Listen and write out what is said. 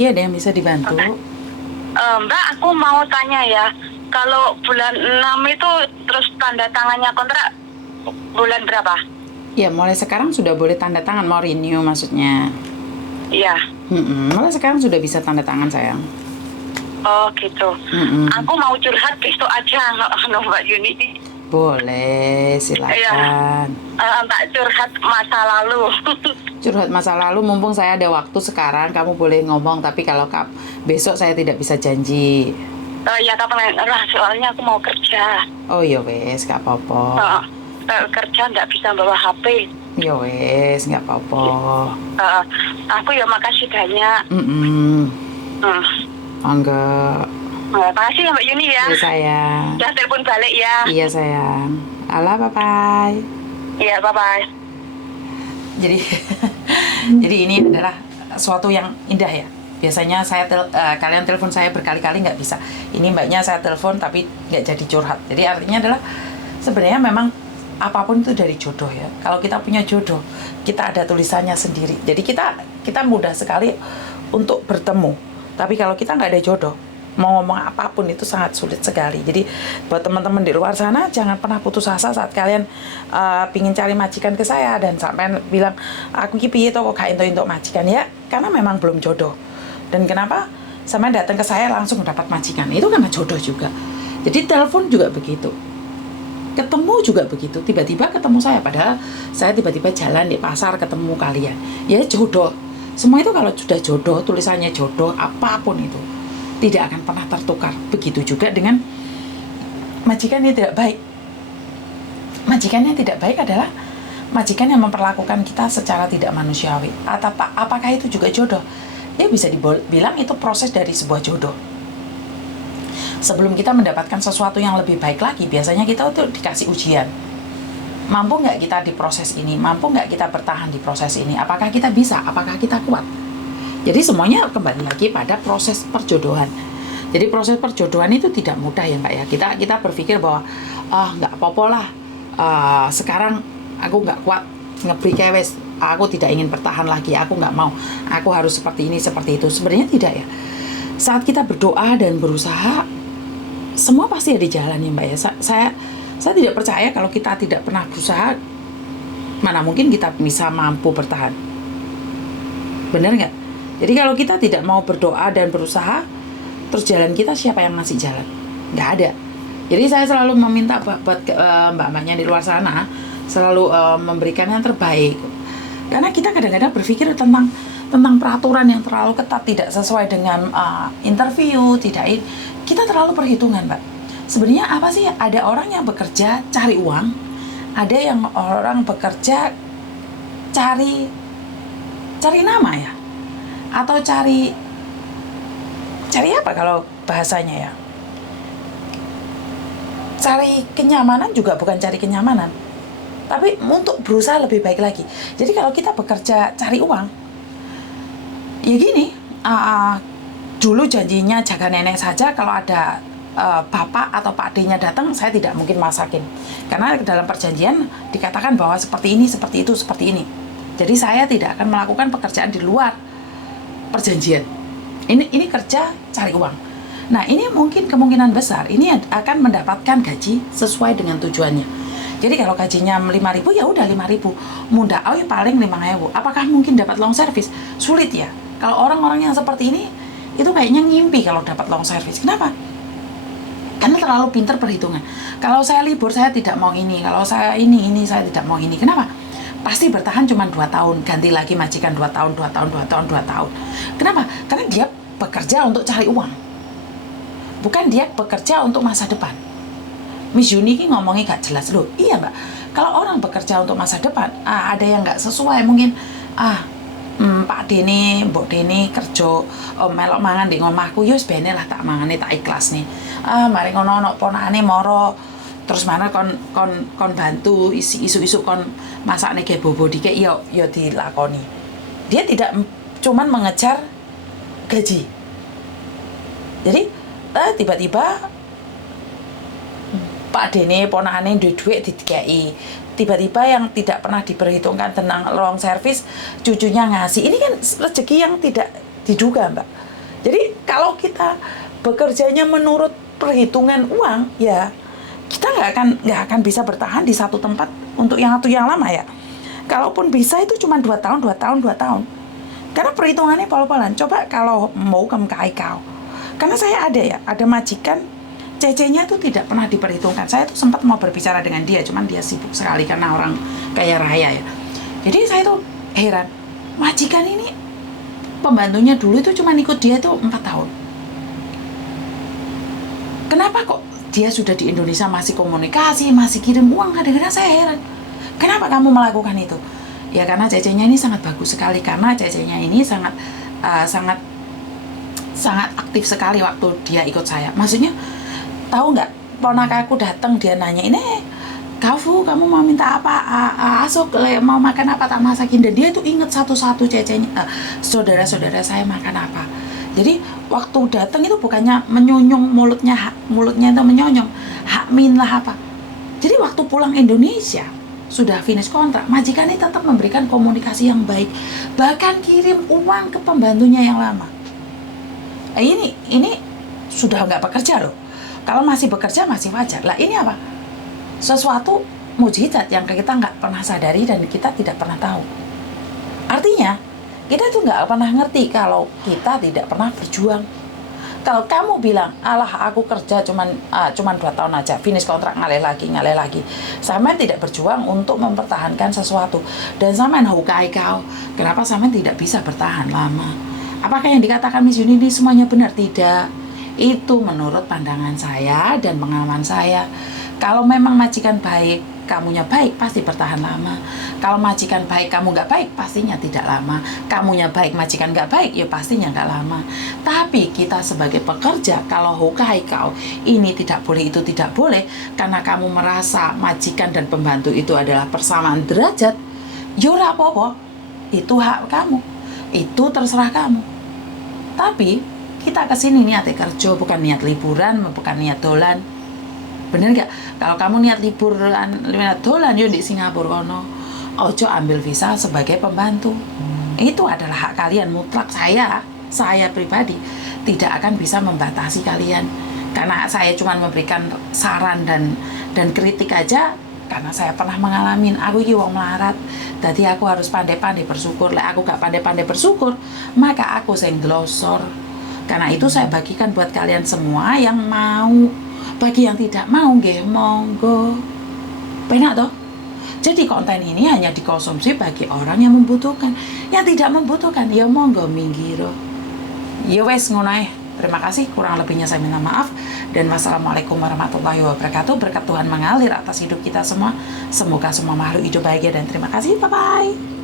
Iya, ada yang bisa dibantu. Mbak, aku mau tanya ya, kalau bulan 6 itu terus tanda tangannya kontrak bulan berapa? Ya, mulai sekarang sudah boleh tanda tangan, mau renew maksudnya. Iya. Mulai sekarang sudah bisa tanda tangan, sayang. Oh gitu. Mm-mm. Aku mau curhat itu aja, Mbak Yuni. Boleh, Iya. silakan. Mbak curhat masa lalu. Curhat masa lalu, mumpung saya ada waktu sekarang, kamu boleh ngomong, tapi kalau besok saya tidak bisa janji. Ya kapan lah, soalnya aku mau kerja. Oh ya wes, gak apa-apa. Kerja nggak bisa bawa HP. Ya wes, gak apa-apa. Aku ya makasih banyak. Hmm. Enggak. Makasih ya Mbak Yuni ya. Iya, sayang. Udah telepon balik ya. Iya, sayang. Alah, bye-bye. Iya, bye-bye. Jadi jadi ini adalah suatu yang indah ya. Biasanya kalian telepon saya berkali-kali nggak bisa. Ini mbaknya saya telepon tapi nggak jadi curhat. Jadi artinya adalah sebenarnya memang apapun itu dari jodoh ya. Kalau kita punya jodoh, kita ada tulisannya sendiri. Jadi kita mudah sekali untuk bertemu. Tapi kalau kita nggak ada jodoh, mau ngomong apapun itu sangat sulit sekali. Jadi buat teman-teman di luar sana, jangan pernah putus asa saat kalian pingin cari majikan ke saya dan sampai bilang aku ki piye to kok gak entuk majikan ya, karena memang belum jodoh. Dan kenapa sampai datang ke saya langsung dapat majikan, itu karena jodoh juga. Jadi telepon juga begitu, ketemu juga begitu, tiba-tiba ketemu saya, padahal saya tiba-tiba jalan di pasar ketemu kalian, ya jodoh. Semua itu kalau sudah jodoh, tulisannya jodoh, apapun itu tidak akan pernah tertukar. Begitu juga dengan majikan yang tidak baik. Majikan yang tidak baik adalah majikan yang memperlakukan kita secara tidak manusiawi. Apakah itu juga jodoh? Ya bisa dibilang itu proses dari sebuah jodoh. Sebelum kita mendapatkan sesuatu yang lebih baik lagi, biasanya kita tuh dikasih ujian. Mampu nggak kita di proses ini? Mampu nggak kita bertahan di proses ini? Apakah kita bisa? Apakah kita kuat? Jadi semuanya kembali lagi pada proses perjodohan. Jadi proses perjodohan itu tidak mudah ya Mbak ya. Kita berpikir bahwa nggak apa-apa lah. Sekarang aku nggak kuat ngeberi kewes. Aku tidak ingin bertahan lagi. Aku nggak mau. Aku harus seperti ini seperti itu. Sebenarnya tidak ya. Saat kita berdoa dan berusaha, semua pasti ada jalan ya Mbak ya. Saya tidak percaya kalau kita tidak pernah berusaha, mana mungkin kita bisa mampu bertahan. Benar nggak? Jadi kalau kita tidak mau berdoa dan berusaha, terus jalan kita siapa yang ngasih jalan? Nggak ada. Jadi saya selalu meminta buat mbak-mbaknya di luar sana, selalu memberikan yang terbaik. Karena kita kadang-kadang berpikir tentang peraturan yang terlalu ketat, tidak sesuai dengan interview, kita terlalu perhitungan, Mbak. Sebenarnya apa sih? Ada orang yang bekerja cari uang, ada yang orang bekerja cari nama ya, atau cari apa kalau bahasanya ya, cari kenyamanan juga bukan cari kenyamanan, tapi untuk berusaha lebih baik lagi. Jadi kalau kita bekerja cari uang, ya gini, dulu janjinya jaga nenek saja, kalau ada bapak atau pak D-nya datang, saya tidak mungkin masakin, karena dalam perjanjian dikatakan bahwa seperti ini, seperti itu, seperti ini. Jadi saya tidak akan melakukan pekerjaan di luar perjanjian. Ini kerja cari uang. Nah ini mungkin kemungkinan besar ini akan mendapatkan gaji sesuai dengan tujuannya. Jadi kalau gajinya 5.000 ya udah 5.000. Mudah paling 5.000. Apakah mungkin dapat long service? Sulit ya. Kalau orang-orang yang seperti ini itu kayaknya ngimpi kalau dapat long service. Kenapa? Karena terlalu pintar perhitungan. Kalau saya libur saya tidak mau ini. Kalau saya ini saya tidak mau ini. Kenapa? Pasti bertahan cuma 2 tahun, ganti lagi majikan 2 tahun. Kenapa? Karena dia bekerja untuk cari uang, bukan dia bekerja untuk masa depan. Miss Yuni ini ngomongnya gak jelas loh. Iya Mbak, kalau orang bekerja untuk masa depan, ada yang gak sesuai mungkin. Pak Dene, Mbok Dene kerja melok mangan di ngomahku, yus bene lah tak mangane tak ikhlas nih. Mari ngono ponakane moro, terus mana kon bantu isu-isu kon masak nih kayak bobo dike yo dilakoni. Dia tidak cuman mengejar gaji. Jadi tiba-tiba Pak Dene ponakane duit didikei, tiba-tiba yang tidak pernah diperhitungkan tentang long service, cucunya ngasih. Ini kan rezeki yang tidak diduga Mbak. Jadi kalau kita bekerjanya menurut perhitungan uang, ya kita nggak akan bisa bertahan di satu tempat untuk yang lama ya. Kalaupun bisa itu cuma 2 tahun, 2 tahun, 2 tahun. Karena perhitungannya pol-polan. Coba kalau mau ke MKI kau. Karena saya ada majikan, CC-nya itu tidak pernah diperhitungkan. Saya tuh sempat mau berbicara dengan dia, cuman dia sibuk sekali karena orang kaya raya ya. Jadi saya tuh heran, majikan ini pembantunya dulu itu cuma ikut dia itu 4 tahun. Kenapa kok dia sudah di Indonesia masih komunikasi, masih kirim uang? Kadang-kadang saya heran, kenapa kamu melakukan itu? Ya karena CC-nya ini sangat bagus sekali, karena CC-nya ini sangat aktif sekali waktu dia ikut saya. Maksudnya, tahu nggak, ponakanku datang, dia nanya, ini Kafu, kamu mau minta apa? Asok, mau makan apa, tak masakin. Dan dia itu ingat satu-satu CC-nya, saudara-saudara saya makan apa. Jadi waktu datang itu bukannya menyonyong mulutnya itu menyonyong, hakmin lah apa. Jadi waktu pulang Indonesia sudah finish kontrak, majikan ini tetap memberikan komunikasi yang baik, bahkan kirim uang ke pembantunya yang lama. Ini sudah nggak bekerja loh. Kalau masih bekerja masih wajar. Lah ini apa? Sesuatu mujizat yang kita nggak pernah sadari dan kita tidak pernah tahu. Artinya kita tuh nggak pernah ngerti kalau kita tidak pernah berjuang. Kalau kamu bilang, alah aku kerja cuman 2 tahun aja, finish kontrak, ngalih lagi. Samen tidak berjuang untuk mempertahankan sesuatu. Dan samen hukai kau, kenapa samen tidak bisa bertahan lama? Apakah yang dikatakan Miss Yuni ini semuanya benar? Tidak. Itu menurut pandangan saya dan pengalaman saya. Kalau memang majikan baik, kamunya baik, pasti bertahan lama. Kalau majikan baik, kamu nggak baik, pastinya tidak lama. Kamunya baik, majikan nggak baik, ya pastinya nggak lama. Tapi kita sebagai pekerja, kalau hukai kau, ini tidak boleh, itu tidak boleh, karena kamu merasa majikan dan pembantu itu adalah persamaan derajat, yura apa-apa, itu hak kamu. Itu terserah kamu. Tapi, kita kesini niat kerja, bukan niat liburan, bukan niat dolan. Bener gak? Kalau kamu niat liburan, niat dolan yo di Singapura kono, ojo ambil visa sebagai pembantu. Itu adalah hak kalian mutlak. Saya pribadi tidak akan bisa membatasi kalian, karena saya cuma memberikan saran dan kritik aja, karena saya pernah mengalami. Aku iki wong melarat, jadi aku harus pandai-pandai bersyukur. Lek aku gak pandai-pandai bersyukur, maka aku sing glosor. Karena itu saya bagikan buat kalian semua yang mau. Bagi yang tidak mau, nggih monggo. Penak toh? Jadi konten ini hanya dikonsumsi bagi orang yang membutuhkan. Yang tidak membutuhkan, ya monggo minggiro. Ya wes ngono ae. Terima kasih, kurang lebihnya saya minta maaf. Dan wassalamualaikum warahmatullahi wabarakatuh. Berkat Tuhan mengalir atas hidup kita semua. Semoga semua makhluk hidup bahagia dan terima kasih. Bye-bye.